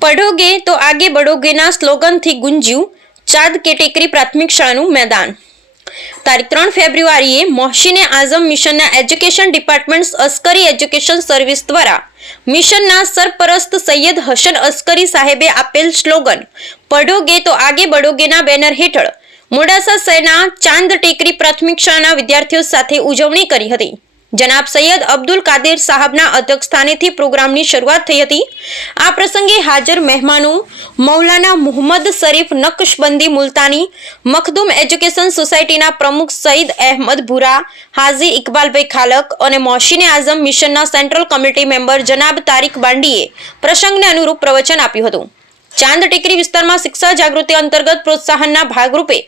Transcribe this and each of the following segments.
પઢોગે તો આગે બઢોગેના સ્લોગનથી ગુંજ્યું ચાંદ કેટેકરી પ્રાથમિક શાળાનું મેદાન તારીખ ત્રણ ફેબ્રુઆરીએ મોહસિને આઝમ મિશનના education department Askari education service દ્વારા મિશનના સરપરસ્ત સૈયદ હસન અસ્કરી સાહેબે આપેલ સ્લોગન પઢોગે તો આગે બઢોગેના બેનર હેઠળ મોડાસા શહેરના ચાંદ ટેકરી પ્રાથમિક શાળાના વિદ્યાર્થીઓ સાથે ઉજવણી કરી હતી જનાબ સૈયદ અબ્દુલ કાદેર સાહેબના અધ્યક્ષસ્થાનેથી પ્રોગ્રામની શરૂઆત થઈ હતી. આ પ્રસંગે હાજર મહેમાનો મૌલાના મુહમ્મદ શરીફ નકશબંધી મુલતાની, મખદુમ એજ્યુકેશન સોસાયટીના પ્રમુખ સઈદ અહેમદ ભુરા, હાજી ઇકબાલભાઈ ખાલક અને મોશીને આઝમ મિશનના સેન્ટ્રલ કમિટી મેમ્બર જનાબ તારીક બાંડીએ પ્રસંગને અનુરૂપ પ્રવચન આપ્યું હતું. ચાંદ ટેકરી વિસ્તારમાં શિક્ષા જાગૃતિ અંતર્ગત પ્રોત્સાહનના ભાગરૂપે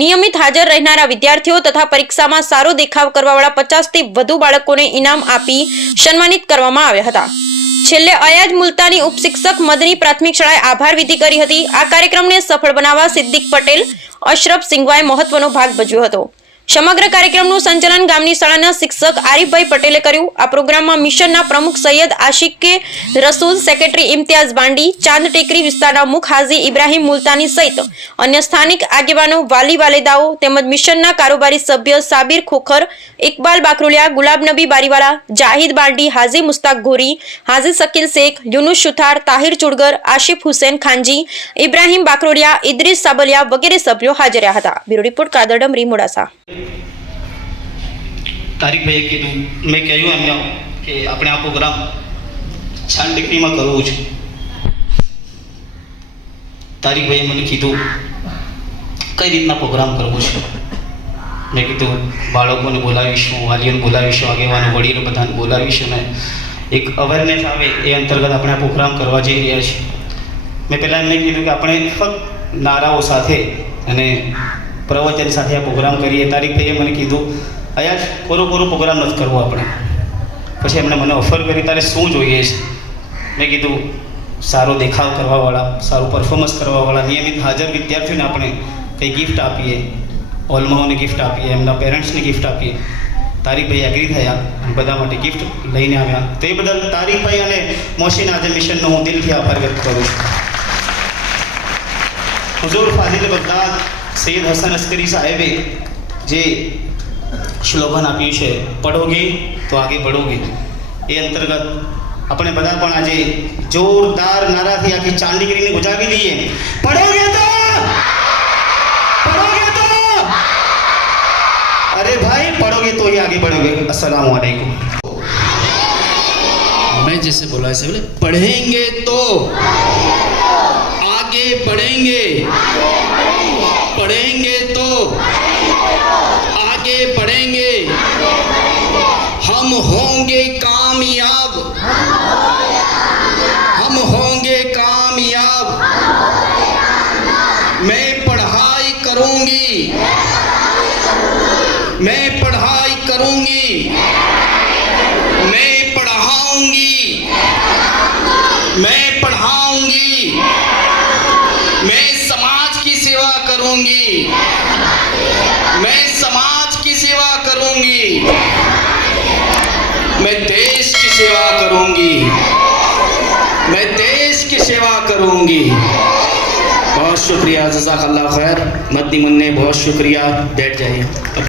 નિયમિત હાજર રહેનારા વિદ્યાર્થીઓ તથા પરીક્ષામાં સારો દેખાવ કરવાવાળા પચાસથી વધુ બાળકોને ઇનામ આપી સન્માનિત કરવામાં આવ્યા હતા. છેલ્લે અયાજ મુલતાની ઉપશિક્ષક મદની પ્રાથમિક શાળાએ આભાર વિધિ કરી હતી. આ કાર્યક્રમને સફળ બનાવવા સિદ્દીક પટેલ, અશરફ સિંઘવાએ મહત્વનો ભાગ ભજવ્યો હતો. સમગ્ર કાર્યક્રમનું સંચાલન ગામની શાળાના શિક્ષક આરીફભાઈ પટેલે કર્યું. આ પ્રોગ્રામમાં મિશનના પ્રમુખ સૈયદ આશિકે રસૂલ, સેક્રેટરી ઇમ્તિયાઝ બાંડી, ચાંદ ટેકરી વિસ્તારના મુખ હાજી ઇબ્રાહીમ મુલતાની સહિત અન્ય સ્થાનિક આગેવાનો, વાલી વાલેદાઓ તેમજ મિશનના કારોબારી સભ્ય સાબિર ખોખર, ઇકબાલ બાકરુલિયા ગુલાબનબી બારીવાલા જાહિદ બાંડી, હાજી મુસ્તાક ઘોરી, હાજી શકીલ શેખ, યુનુસ સુથાર તાહિર ચુડગર, આશિફ હુસેન ખાનજી, ઇબ્રાહીમ બાકરોડિયા, ઇદ્રીસ સાબલિયા વગેરે સભ્યો હાજર રહ્યા હતા. બ્યુરો રિપોર્ટ કાદર ડમરી મોડાસા તારીખભાઈએ કીધું, મેં કહ્યું એમને કે આપણે આ પ્રોગ્રામ છાન ડિગ્રીમાં કરવું છે. તારીખભાઈએ મને કીધું, કઈ રીતના પ્રોગ્રામ કરવો છે? મેં કીધું, બાળકોને બોલાવીશું, વાલીઓને બોલાવીશું, આગેવાનો, વડીલો બધાને બોલાવીશું ને એક અવેરનેસ આવે એ અંતર્ગત આપણે આ પ્રોગ્રામ કરવા જઈ રહ્યા છીએ. મેં પહેલાં એમને કીધું કે આપણે ફક્ત નારાઓ સાથે અને પ્રવચન સાથે આ પ્રોગ્રામ કરીએ. તારીખભાઈએ મને કીધું અહીંયા જ કોરો કોરો પ્રોગ્રામ નથી કરવો આપણે. પછી એમણે મને ઓફર કરી, તારે શું જોઈએ છે? મેં કીધું, સારો દેખાવ કરવાવાળા, સારું પરફોર્મન્સ કરવાવાળા, નિયમિત હાજર વિદ્યાર્થીઓને આપણે કંઈ ગિફ્ટ આપીએ, ઓલમાઓને ગિફ્ટ આપીએ, એમના પેરેન્ટ્સને ગિફ્ટ આપીએ. તારીખભાઈ એગ્રી થયા બધા માટે ગિફ્ટ લઈને આવ્યા. તો એ બદલ તારીખભાઈ અને મોશીન આજે મિશનનો હું દિલથી આભાર વ્યક્ત કરું છું. હુઝુર ફાઝિલ બગદાદ. સૈયદ હસન અસ્કરી સાહેબે જે સ્લોગન આપ્યું છે પડોગે તો આગે બઢોગે એ અંતર્ગત આપણે બધા પણ આજે જોરદાર નારાથી આખી ચાંદીગીરીને ગુજાવી દઈએ પડોગે તો પડોગે તો અરે ભાઈ પડોગે તો ही आगे बढ़ोगे अस्सलाम वालेकुम मैं जैसे बोला ऐसे बोले पढ़ेंगे तो आगे बढ़ेंगे। हम होंगे कामयाब। हम होंगे कामयाब। मैं पढ़ाई करूँगी। मैं पढ़ाई करूँगी। मैं पढ़ाऊँगी। मैं पढ़ाऊँगी। मैं समाज की सेवा करूँगी। मैं करूँगी। मैं देश की सेवा करूँगी। मैं देश की सेवा करूँगी। बहुत शुक्रिया जजाक अल्लाह खैर। मद्दी मुन्ने, बहुत शुक्रिया। बैठ जाइए।